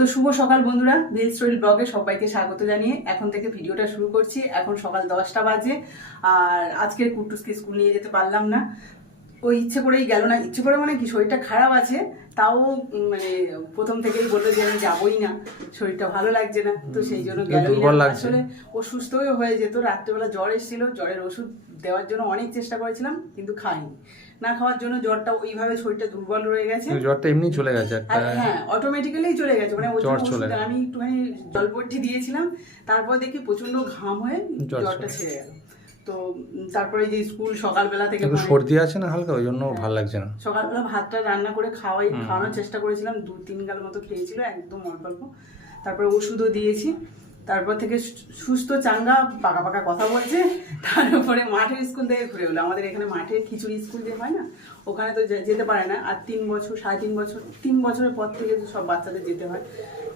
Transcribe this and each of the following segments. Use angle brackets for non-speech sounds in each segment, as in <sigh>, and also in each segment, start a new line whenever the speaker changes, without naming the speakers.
তো শুভ সকাল বন্ধুরা ভিল স্টোরি ব্লগে সবাইকে স্বাগত জানিয়ে এখন থেকে ভিডিওটা শুরু করছি। এখন সকাল দশটা বাজে আর আজকে কুটুসকে স্কুল নিয়ে যেতে পারলাম না। ওই ইচ্ছে করেই গেল না ইচ্ছে করে মানে কি শরীরটা খারাপ আছে তাও মানে প্রথম থেকেই বলল যে আমি যাবোই না শরীরটা ভালো লাগছে না তো সেই জন্য
লাগছে।
আসলে ও সুস্থ হয়ে হয়ে যেত রাত্রেবেলা জ্বর এসেছিল জ্বরের ওষুধ দেওয়ার জন্য অনেক চেষ্টা করেছিলাম কিন্তু খাইনি না খাওয়ার জন্য জ্বরটা ওইভাবে শরীরটা দুর্বল রয়ে গেছে।
জ্বরটা এমনি চলে গেছে
আর হ্যাঁ অটোমেটিক্যালি চলে গেছে। মানে
জ্বর চলে
আমি একটুখানি জলপট্টি দিয়েছিলাম তারপর দেখি প্রচণ্ড ঘাম হয়ে জ্বরটা ছেড়ে গেল। তো তারপরে যে স্কুল সকালবেলা থেকে মানে-
সর্দি আছে না হালকা? ওই জন্য ভালো লাগছে না।
সকালবেলা ভাতটা রান্না করে খাওয়াই খাওয়ানোর চেষ্টা করেছিলাম। দু তিন গাল মতো খেয়েছিল একদম অল্প অল্প। তারপরে ওষুধও দিয়েছি। তারপর থেকে সুস্থ চাঙ্গা পাকা পাকা কথা বলছে। তারপরে মাঠের স্কুল থেকে ঘুরে এলো। আমাদের এখানে মাঠে খিচুড়ি স্কুল যে হয় না ওখানে তো যেতে পারে না। আর তিন বছর সাড়ে তিন বছর তিন বছরের পর থেকে তো সব বাচ্চাদের যেতে হয়।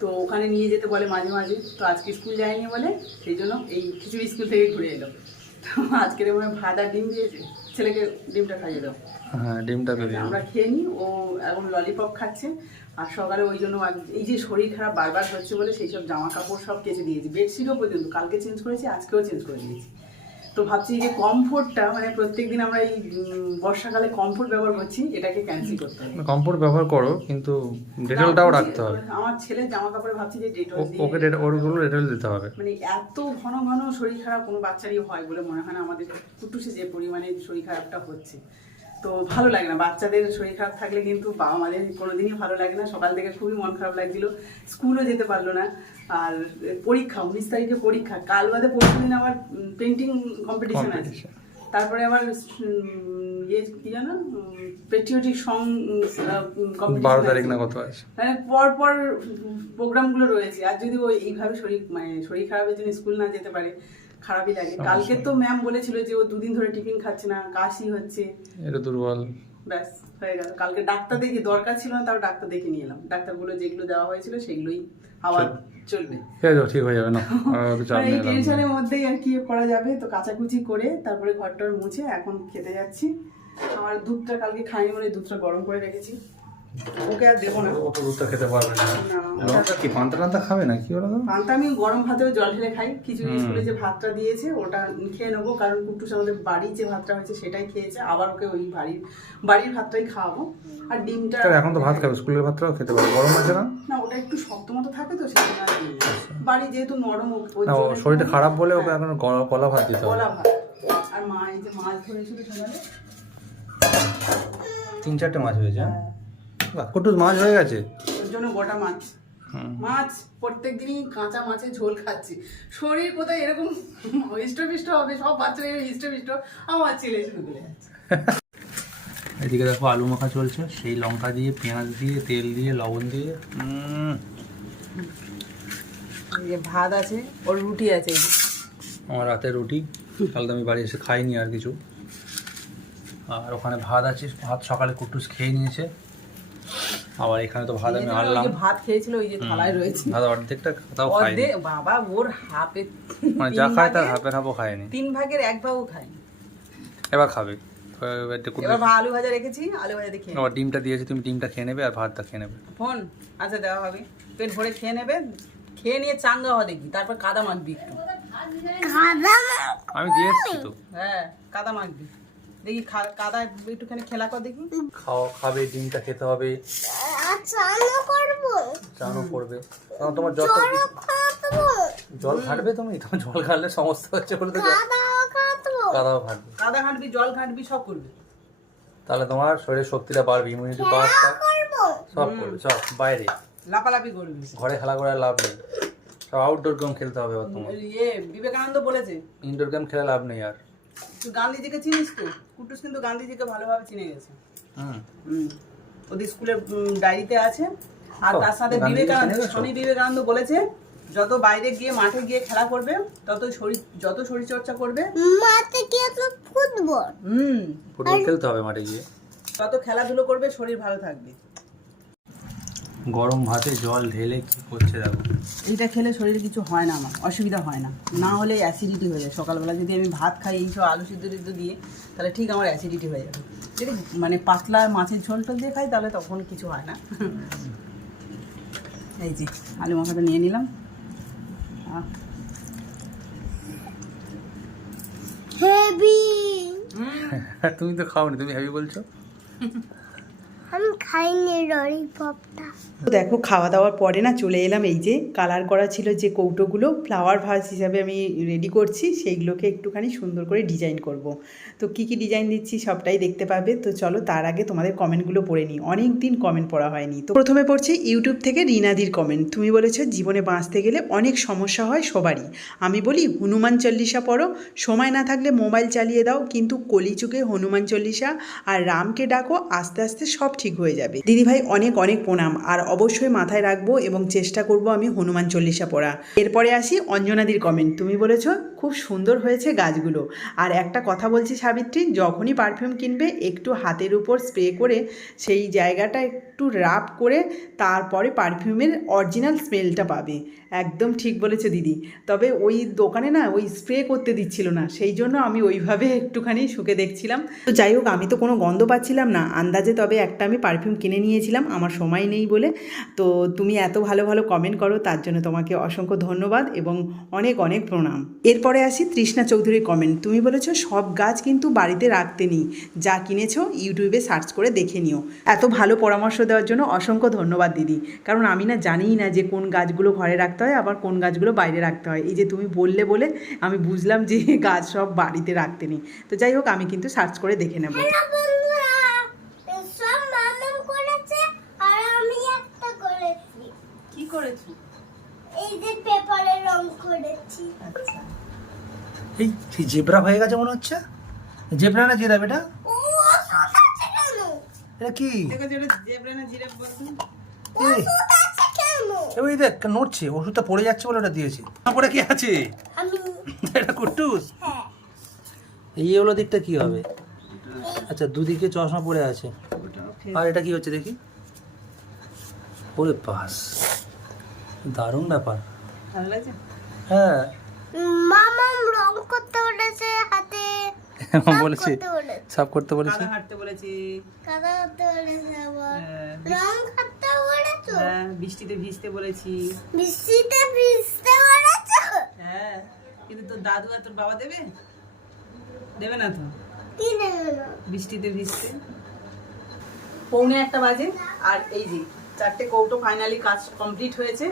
তো ওখানে নিয়ে যেতে বলে মাঝে মাঝে। তো আজকে স্কুল যায়নি বলে সেই জন্য এই খিচুড়ি স্কুল থেকে ঘুরে এলো। তো আজকের মনে হয় ভাত আর ডিম দিয়েছে ছেলেকে ডিমটা খাইয়ে দাও।
হ্যাঁ ডিমটা
আমরা খেয়ে নিই। ও এখন ললিপপ খাচ্ছে। আর সকালে ওই জন্য এই যে শরীর খারাপ বারবার হচ্ছে বলে সেই সব জামা কাপড় সব কেচে দিয়েছি। বেডশিটও পর্যন্ত কালকে চেঞ্জ করেছি আজকেও চেঞ্জ করে দিয়েছি। তো ভাবছি যে কমফোর্টটা মানে প্রত্যেকদিন আমরা এই বর্ষাকালে কমফোর্ট ব্যবহার করছি এটাকে ক্যান্সেল করতে হবে।
কমফোর্ট ব্যবহার করো কিন্তু ডেটলটাও রাখতে হবে।
আমার ছেলের জামা কাপড়ে ভাবছি যে ডেটল
ওকে ডেট ওরগুলো ডেটল দিতে হবে।
মানে এত ঘন ঘন শরীর খারাপ কোনো বাচ্চারই হয় বলে মনে হয় না আমাদের কুটুসে যে পরিমাণে শরীর খারাপটা হচ্ছে। তো ভালো লাগে না। বাচ্চাদের শরীর খারাপ থাকলে কিন্তু বাবা মাদের কোনোদিনই ভালো লাগে না। সকাল থেকে খুবই মন খারাপ লাগছিল। স্কুলও যেতে পারল না। আর পরীক্ষা উনিশ তারিখে পরীক্ষা। কাল বাদে পরশু দিন আবার পেন্টিং কম্পিটিশন আছে। তারপরে আবার ইয়ে কি জানো পেট্রিয়টিক সং
বারো তারিখ না কত আছে
মানে পর পর প্রোগ্রামগুলো রয়েছে। আর যদি ও এইভাবে শরীর মানে শরীর খারাপের জন্য স্কুল না যেতে পারে খারাপই লাগে। কালকে তো ম্যাম বলেছিল যে ও দুদিন ধরে টিফিন খাচ্ছে না কাশি হচ্ছে।
এটা দুর্বল।
ব্যাস হয়ে গেল। কালকে ডাক্তার দেখি দরকার ছিল না তাও ডাক্তার দেখে নিয়ে এলাম। ডাক্তারগুলো যেগুলো দেওয়া হয়েছিল সেগুলোই আবার চলবে।
ঠিক হয়ে যাবে না <laughs>
মানে এই টেনশনের মধ্যেই আর কি করা যাবে? তো কাচাকুচি করে তারপরে ঘরটার মুছে এখন খেতে যাচ্ছি। আমার দুধটা কালকে খাইনি বলে দুধটা গরম করে রেখেছি। ওকে আর দেবো না।
অত দুধটা খেতে পারবে না। লঙ্কা কি পান্তা টান্তা খাবে না কি বলো
পান্তা আমি গরম ভাতেও জল ঢেলে খাই। খিচুড়ি স্কুলে যে ভাতটা দিয়েছে ওটা খেয়ে নেব। কারণ কুটুস আমাদের বাড়ির যে ভাতটা হয়েছে সেটাই খেয়েছে। আবার ওকে ওই বাড়ির বাড়ির ভাতটাই খাওয়াবো। আর ডিমটা
এখন তো ভাত খাবে স্কুলের ভাতটাও খেতে পারবে। গরম আছে না?
না ওটা একটু শক্ত মতো থাকে তো দিই না। বাড়ি যেহেতু নরম ও-
না শরীরটা খারাপ বলে ওকে এখন কলা ভাত দিতে হবে।
কলা ভাত। আর মা এই যে মাছ ধরেছিল সকালে।
তিন চারটে মাছ হয়েছে হ্যাঁ? কুটুস মাছ হয়ে গেছে?
ওর জন্য গোটা মাছ। মাছ প্রত্যেক দিনই কাঁচা মাছের ঝোল খাচ্ছি। শরীর কোথায় এরকম হৃষ্টপিষ্ট হবে সব বাচ্চারা হৃষ্টপিষ্ট। আমার ছেলে শুরু করে যাচ্ছে।
এদিকে দেখো আলু মাখা চলছে। সেই লঙ্কা দিয়ে পেঁয়াজ দিয়ে তেল দিয়ে লবণ দিয়ে।
যে ভাত আছে ওর রুটি আছে।
আমার রাতে রুটি। কাল তো আমি বাড়ি এসে খাইনি আর কিছু। আর ওখানে ভাত আছে ভাত সকালে কুটুস খেয়ে নিয়েছে। আবার এখানে তো ভাত আমি আনলাম
ভাত খেয়েছিল ওই যে থালায় রয়েছে।
ভাত অর্ধেকটা তাও খাইনি।
বাবা ওর হাফে
মানে যা খায় তার হাফের হাফও খায়নি।
তিন ভাগের এক ভাগও খাই
এবার খাবে। এবার
আলু ভাজা রেখেছি আলু ভাজা দিয়ে খেয়ে
আবার ডিমটা দিয়েছি তুমি ডিমটা খেয়ে নেবে আর ভাতটা খেয়ে নেবে।
ফোন আচ্ছা দেওয়া হবে। পেট ভরে খেয়ে নেবে খেয়ে নিয়ে চাঙ্গা হওয়া দেখবি তারপর কাদা মাখবি একটু।
আমি দিয়ে এসছি তো।
হ্যাঁ কাদা মাখবি। দেখি কাদা একটুখানি খেলা কর দেখি।
খাওয়া খাবে ডিমটা খেতে হবে। চানও করবে। কারণ তোমার যত জল ঘাটবে তুমি? তোমার জল ঘাটলে সমস্যা হচ্ছে বলে তো জল- কাদাও ঘাটবে
কাদা ঘাঁটবি জল ঘাঁটবি সব করবি।
তাহলে তোমার শরীরের শক্তিটা বাড়বে ইমিউনিটি পাওয়ারটা সব করবে সব বাইরে।
লাপালাপি করবি।
ঘরে খেলা করে লাভ নেই। সব আউটডোর গেম খেলতে হবে তোমার।
ইয়ে বিবেকানন্দ বলেছে।
ইনডোর গেম খেলে লাভ নেই আর।
তুই গান্ধীজিকে চিনিস তো? কুটুস কিন্তু গান্ধীজিকে ভালোভাবে চিনে গেছে।
হুম
হুম। ওদের স্কুলের ডায়েরিতে আছে। আর তার সাথে বিবেকানন্দ স্বামী বিবেকানন্দ বলেছে যত বাইরে গিয়ে মাঠে গিয়ে খেলা করবে তত শরীর যত শরীর চর্চা করবে
মাঠে গিয়ে তো ফুটবল।
হুম।
ফুটবল খেলতে হবে মাঠে গিয়ে।
তত খেলাধুলো করবে শরীর ভালো থাকবে।
গরম ভাতে জল ঢেলে কি করছে দেখো।
এইটা খেলে শরীরে কিছু হয় না আমার অসুবিধা হয় না। না হলে অ্যাসিডিটি হয়ে যায়। সকালবেলা যদি আমি ভাত খাই এইসব আলু সিদ্ধ সিদ্ধ দিয়ে তাহলে ঠিক আমার অ্যাসিডিটি হয়ে যাবে। যদি মানে পাতলা মাছের ঝোল টোল দিয়ে খাই তাহলে তখন কিছু হয় না। এই যে আলু মাখাটা নিয়ে নিলাম।
হেভি <laughs>
তুমি তো খাওনি তুমি হেভি বলছো? <laughs>
আমি খাইনি ললিপপটা।
দেখো, খাওয়া দাওয়ার পরে না চলে এলাম এই যে কালার করা ছিল যে কৌটোগুলো ফ্লাওয়ার ভাস হিসাবে আমি রেডি করছি, সেইগুলোকে একটুখানি সুন্দর করে ডিজাইন করব। তো কি কি ডিজাইন দিচ্ছি সবটাই দেখতে পাবে, তো চলো তার আগে তোমাদের কমেন্টগুলো পড়ে নিই। অনেক দিন কমেন্ট পড়া হয়নি। তো প্রথমে পড়ছি ইউটিউব থেকে রিনাদির কমেন্ট তুমি বলেছ, জীবনে বাঁচতে গেলে অনেক সমস্যা হয় সবারই। আমি বলি, হনুমান চল্লিশা পড়ো। সময় না থাকলে মোবাইল চালিয়ে দাও, কিন্তু কলিযুগে হনুমান চল্লিশা আর রামকে ডাকো, আস্তে আস্তে সব ঠিক হয়ে যাবে। দিদিভাই অনেক অনেক প্রণাম। আর অবশ্যই মাথায় রাখব এবং চেষ্টা করব আমি হনুমান চল্লিশা পড়া। এরপরে আসি অঞ্জনাদির কমেন্ট তুমি বলেছ, খুব সুন্দর হয়েছে গাছগুলো। আর একটা কথা বলছি সাবিত্রী, যখনই পারফিউম কিনবে, একটু হাতের উপর স্প্রে করে সেই জায়গাটা একটু রাব করে তারপরে পারফিউমের অরিজিনাল স্মেলটা পাবে। একদম ঠিক বলেছ দিদি। তবে ওই দোকানে না ওই স্প্রে করতে দিচ্ছিল না। সেই জন্য আমি ওইভাবে একটুখানি শুকে দেখছিলাম। তো যাই হোক, আমি তো কোনো গন্ধ পাচ্ছিলাম না। আন্দাজে তবে একটা আমি পারফিউম কিনে নিয়েছিলাম। আমার সময় নেই বলে। তো তুমি এত ভালো ভালো কমেন্ট করো, তার জন্য তোমাকে অসংখ্য ধন্যবাদ এবং অনেক অনেক প্রণাম। এরপরে আসি তৃষ্ণা চৌধুরীর কমেন্ট তুমি বলেছ, সব গাছ কিন্তু বাড়িতে রাখতে নেই। যা কিনেছো ইউটিউবে সার্চ করে দেখে নিও। এত ভালো পরামর্শ দেওয়ার জন্য অসংখ্য ধন্যবাদ দিদি। কারণ আমি না জানিই না যে কোন গাছগুলো ঘরে রাখতে হয় আবার কোন গাছগুলো বাইরে রাখতে হয়। এই যে তুমি বললে বলে আমি বুঝলাম যে <laughs> গাছ সব বাড়িতে রাখতে নেই। তো যাই হোক আমি কিন্তু সার্চ করে দেখে নেব।
হ্যালো বন্ধুরা সব মামাম করেছে আর আমি একটা করেছি।
কি করেছ?
এই যে পেপারে রং করেছি।
আচ্ছা।
জেব্রা হয়ে গেছে মনে হচ্ছে? জেব্রা না জিরাফ এটা এটা কি?
দেখো
ওই নড়ছে ওষুধটা পড়ে যাচ্ছে বলে ওটা দিয়েছি। তারপরে কি আছে? এটা কুট্টুস?
হ্যাঁ।
এই হলো দিকটা কি হবে? আচ্ছা দুদিকে চশমা পড়ে আছে। আর এটা কি হচ্ছে দেখি? ওরে পাস দারুণ ব্যাপার। হ্যাঁ।
মামাম রং করতে হাতে <laughs>
বলেছি।
করতে বলেছে।
সাফ করতে বলেছি।
কাদা হাঁটতে বলেছি।
কাদা করতে বলেছে
হ্যাঁ,
রং করতে বলেছ?
হ্যাঁ বৃষ্টিতে ভিজতে বলেছি।
বৃষ্টিতে ভিজতে বলেছ?
হ্যাঁ কিন্তু তোর দাদু আর তোর বাবা দেবে? দেবে না তো?
কি দেবে না?
বৃষ্টিতে ভিজতে। পৌনে একটা বাজে আর এই যে চারটে কৌটো ফাইনালি কাজ কমপ্লিট হয়েছে।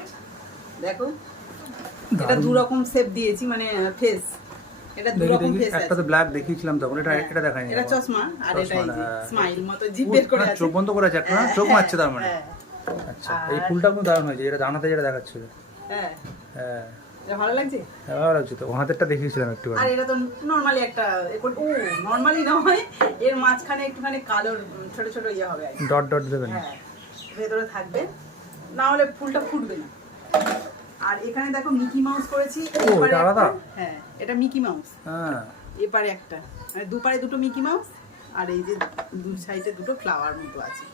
দেখো এটা দু রকম শেপ দিয়েছি মানে ফেস এটা দু রকম ফেস
একটা তো ব্ল্যাক দেখিয়েছিলাম তখন এটা এটা দেখায়নি
এটা চশমা আর এটা এই যে
হ্যাঁ।
স্মাইল মতো জিভ বের করে
হ্যাঁ,
আছে।
চোখ বন্ধ করে আছে একটা চোখ
হ্যাঁ,
মারছে তার মানে?
হ্যাঁ,
আচ্ছা এই ফুলটা কিন্তু দারুণ হয়েছে যেটা জানাতে যেটা দেখাচ্ছিল।
হ্যাঁ।
হ্যাঁ।
ভালো লাগছে?
হ্যাঁ, ভালো লাগছে তো। হাতেরটা দেখিয়েছিলাম একটু
আর এটা তো নর্মালি একটা এ করে- ও নর্মালি নয় এর মাঝখানে একটুখানি কালোর উম, ছোট ছোট ইয়ে হবে
ডট ডট দেবেন
হ্যাঁ ভেতরে থাকবে। না হলে ফুলটা ফুটবে না। আর এখানে দেখো মিকি মাউস করেছি এপারে একটা- হ্যাঁ এটা মিকি মাউস।
হ্যাঁ।
এপারে একটা। মানে দুপারে দুটো মিকি মাউস আর এই যে দু সাইডে দুটো ফ্লাওয়ার মতো আছে।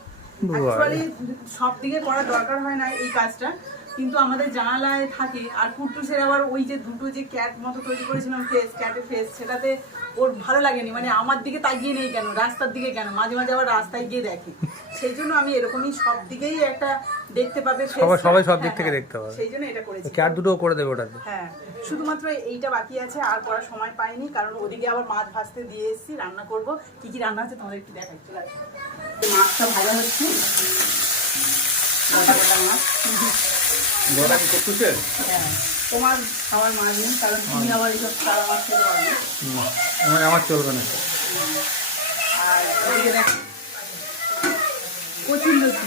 বাহ।
অ্যাকচুয়ালি সব দিকে করা দরকার হয় না এই কাজটা। কিন্তু আমাদের জানালায় থাকে। আর কুট্টুসের আবার ওই যে দুটো যে ক্যাট মতো তৈরি করেছিলাম ফেস ক্যাটের ফেস সেটাতে ওর ভালো লাগেনি। মানে আমার দিকে তাকিয়ে নেই কেন? রাস্তার দিকে কেন? মাঝে মাঝে আবার রাস্তায় গিয়ে দেখে। সেই জন্য আমি এরকমই সব দিকেই একটা দেখতে পাবে
সবাই- সবাই সব দিক
হ্যাঁ,
থেকে
হ্যাঁ।
দেখতে পাবে।
সেই জন্য এটা করেছি।
ক্যাট দুটো করে দেবে ওটাতে।
হ্যাঁ। শুধুমাত্র এইটা বাকি আছে আর করার সময় পাইনি কারণ ওদিকে আবার মাছ ভাজতে দিয়ে এসেছি রান্না করব। কি কি রান্না হচ্ছে তোমাদের একটু দেখাই। চলে। মাছটা ভাজা হচ্ছে। মাছ।
কি করতেছে?
হ্যাঁ তোমার মাছ নেই কারণ তুমি আবার এইসব সারা মাছ খেতে পারো না
আমার আমার চলবে না।
আর দেখ লতি।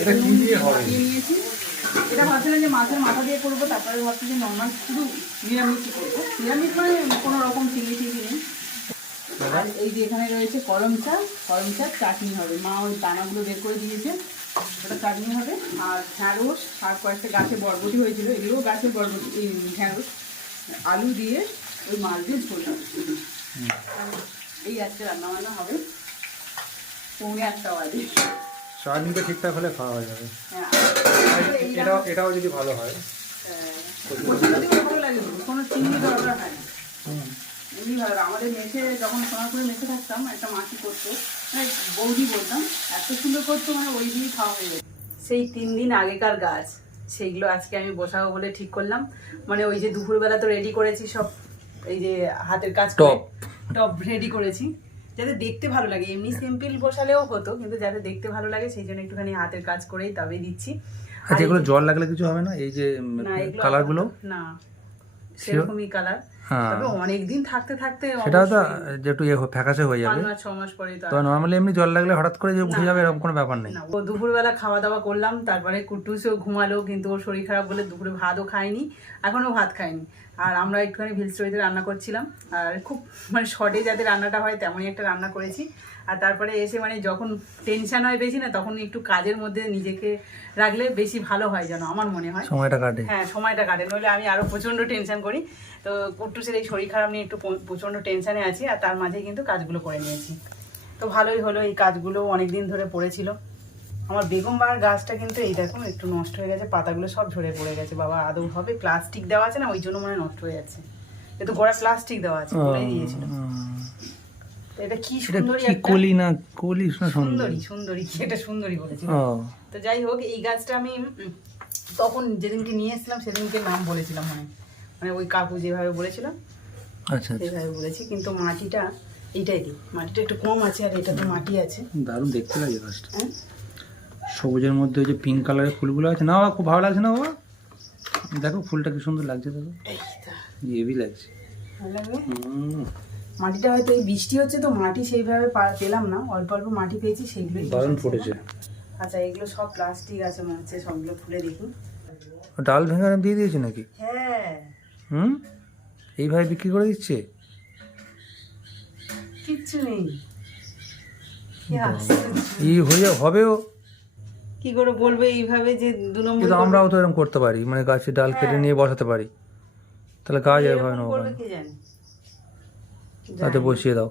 এটা কি দিয়ে হবে?
নিয়েছি। এটা ভাবছিলাম যে মাছের মাথা দিয়ে করব তারপরে ভাবছি যে নর্মাল শুধু নিরামিষই করব। নিরামিষ মানে কোনো রকম নেই। আর এই যে এখানে রয়েছে কলম চা কলম চা চাটনি হবে। মা ওই দানাগুলো বের করে দিয়েছে। ওটা চাটনি হবে। আর ঢ্যাঁড়স আর কয়েকটা গাছে বরবটি হয়েছিল। এগুলোও গাছের বরবটি ঢ্যাঁড়স আলু দিয়ে ওই মাছ দিয়ে ঝোল হবে। এই আজকে রান্না বান্না হবে। পৌনে একটা বাজে।
সয়াবিনটা ঠিকঠাক হলে খাওয়া হয়ে যাবে।
হ্যাঁ।
এটাও এটাও যদি ভালো হয়।
ভালো লাগে। কোনো চিংড়ি দরকার হয় এমনি ভালো আমাদের মেসে যখন সোনাপুরে মেসে থাকতাম একটা মাসি করতো। বৌদি বলতাম এত সুন্দর করতো মানে ওই দিয়েই খাওয়া হয়ে যেত সেই তিন দিন আগেকার গাছ সেইগুলো আজকে আমি বসাবো বলে ঠিক করলাম। মানে ওই যে দুপুরবেলা তো রেডি করেছি সব এই যে হাতের কাজ
টপ।
টপ রেডি করেছি। যাতে দেখতে ভালো লাগে এমনি সিম্পল বসালেও হতো কিন্তু যাতে দেখতে ভালো লাগে সেই জন্য একটুখানি হাতের কাজ করেই তবে দিচ্ছি। আর
আচ্ছা এগুলো জল লাগলে কিছু হবে না? এই যে কালারগুলো
না সেরকমই কালার
হ্যাঁ।
তবে অনেকদিন থাকতে থাকতে
সেটা তো
অবশ্যই
ইয়ে ফ্যাকাশে হয়ে যাবে।
মাস ছ মাস পরে তো
তো এমনি জল লাগলে হঠাৎ করে যে উঠে
না।
যাবে এরকম কোনো ব্যাপার নেই।
ও দুপুরবেলা খাওয়া দাওয়া করলাম তারপরে কুটুসও ঘুমালো কিন্তু ওর শরীর খারাপ বলে দুপুরে ভাতও খায়নি এখনও ভাত খায়নি। আর আমরা একটুখানি ভিল স্টোরিতে রান্না করছিলাম আর খুব মানে শর্টে যাতে রান্নাটা হয় তেমনই একটা রান্না করেছি। আর তারপরে এসে মানে যখন টেনশন হয় বেশি না তখন একটু কাজের মধ্যে নিজেকে রাখলে বেশি ভালো হয় যেন আমার মনে হয়।
সময়টা কাটে।
হ্যাঁ সময়টা কাটে। নইলে আমি আরও প্রচণ্ড টেনশন করি। তো কুট্টুসের এই শরীর খারাপ নিয়ে একটু প- প্রচণ্ড টেনশনে আছি আর তার মাঝে কিন্তু কাজগুলো করে নিয়েছি। তো ভালোই হলো এই কাজগুলো অনেক দিন ধরে পড়েছিল। আমার বেগম বাগান গাছটা কিন্তু এই দেখুন একটু নষ্ট হয়ে গেছে পাতাগুলো সব ঝরে পড়ে গেছে। বাবা আদৌ হবে? প্লাস্টিক দেওয়া আছে না? ওই জন্য মনে নষ্ট হয়ে যাচ্ছে। কিন্তু গোড়া প্লাস্টিক দেওয়া আছে বলে দিয়েছিল। তো এটা কি সুন্দরী
কলি না কলি? সুন্দরী
সুন্দরী এটা সুন্দরী তো যাই হোক এই গাছটা আমি তখন যেদিনকে নিয়ে এসেছিলাম সেদিনকে নাম বলেছিলাম মানে মানে ওই কাকু যেভাবে বলেছিল
আচ্ছা আচ্ছা।
সেভাবে বলেছি কিন্তু মাটিটা এইটাই দিই। মাটিটা একটু কম আছে আর এটা তো মাটি আছে।
দারুণ দেখতে লাগে গাছটা।
হ্যাঁ?
সবুজের মধ্যে ওই যে পিঙ্ক কালারের ফুলগুলো আছে। না বাবা, খুব ভালো লাগছে না বাবা? দেখো ফুলটা কি সুন্দর লাগছে দেখো। হেভি লাগছে।
মাটিটা হয়তো এই বৃষ্টি হচ্ছে তো মাটি সেইভাবে পা- পেলাম না। অল্প অল্প মাটি পেয়েছি সেইগুলোই
দারুণ ফুটেছে।
আচ্ছা এগুলো সব প্লাস্টিক আছে মনে হচ্ছে সবগুলো খুলে দেখুন
ডাল ভেঙে দিয়ে দিয়েছি নাকি?
হ্যাঁ
হুম? এইভাবে বিক্রি করে দিচ্ছে?
কিচ্ছু নেই।
এই হয়ে হবেও?
কি করে বলবে এইভাবে যে দু নম্বর
কিন্তু আমরাও তো এরকম করতে পারি মানে গাছের ডাল কেটে নিয়ে বসাতে পারি। তাহলে গাছ এভাবে নেব তাতে বসিয়ে দাও।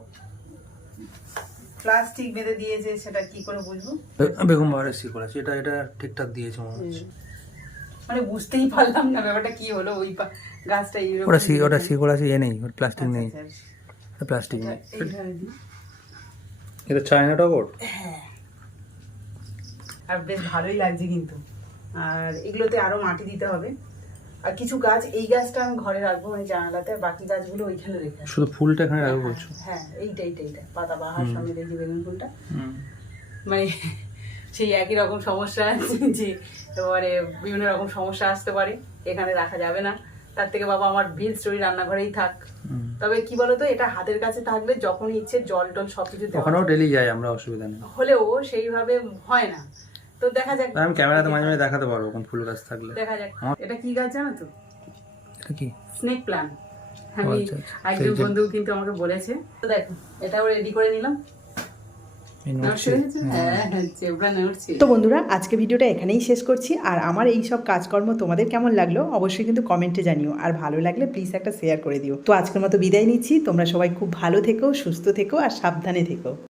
প্লাস্টিক বেঁধে দিয়েছে সেটা কি করে বুঝব?
বেগম এটা এটা ঠিকঠাক দিয়েছে মনে হচ্ছে।
মানে বুঝতেই পারলাম না ব্যাপারটা কি হলো ওই গাছটা
ওটা শি- ওটা শিকড় আছে এ নেই ওটা প্লাস্টিক নেই।
আচ্ছা, আচ্ছা,
প্লাস্টিক নেই। এটা চায়না টগর
আর বেশ ভালোই লাগছে কিন্তু। আর এগুলোতে আরও মাটি দিতে হবে। আর কিছু গাছ এই গাছটা আমি ঘরে রাখব মানে জানালাতে আর বাকি গাছগুলো ওইখানে রেখে
শুধু ফুলটা এখানে রাখব বলছো?
হ্যাঁ এইটা এইটা এইটা। পাতা বাহার সঙ্গে দেখি বেগুন ফুলটা। মানে সেই একই রকম সমস্যা আছে যে এবারে বিভিন্ন রকম সমস্যা আসতে পারে এখানে রাখা যাবে না। তার থেকে বাবা আমার ভিল স্টোরি রান্নাঘরেই থাক। তবে কি বলতো এটা হাতের কাছে থাকলে যখন ইচ্ছে জল টল সবকিছু
ওখানেও ডেলি যাই আমরা অসুবিধা নেই।
হলেও সেইভাবে হয় না। তো দেখা যাক
আমি ক্যামেরাতে মাঝে মাঝে দেখাতে পারব কোন ফুল গাছ থাকলে।
দেখা যাক। এটা কি গাছ জানো তো?
এটা কি?
স্নেক প্ল্যান আমি
আচ্ছা, আচ্ছা।
একজন বন্ধু কিন্তু আমাকে বলেছে। তো দেখো এটাও রেডি করে নিলাম।
তো বন্ধুরা আজকে ভিডিওটা এখানেই শেষ করছি। আর আমার এই সব কাজকর্ম তোমাদের কেমন লাগল অবশ্যই কিন্তু কমেন্টে জানিও। আর ভালো লাগলে প্লিজ একটা শেয়ার করে দিও। তো আজকের মতো বিদায় নিচ্ছি। তোমরা সবাই খুব ভালো থেকো সুস্থ থেকো আর সাবধানে থেকো।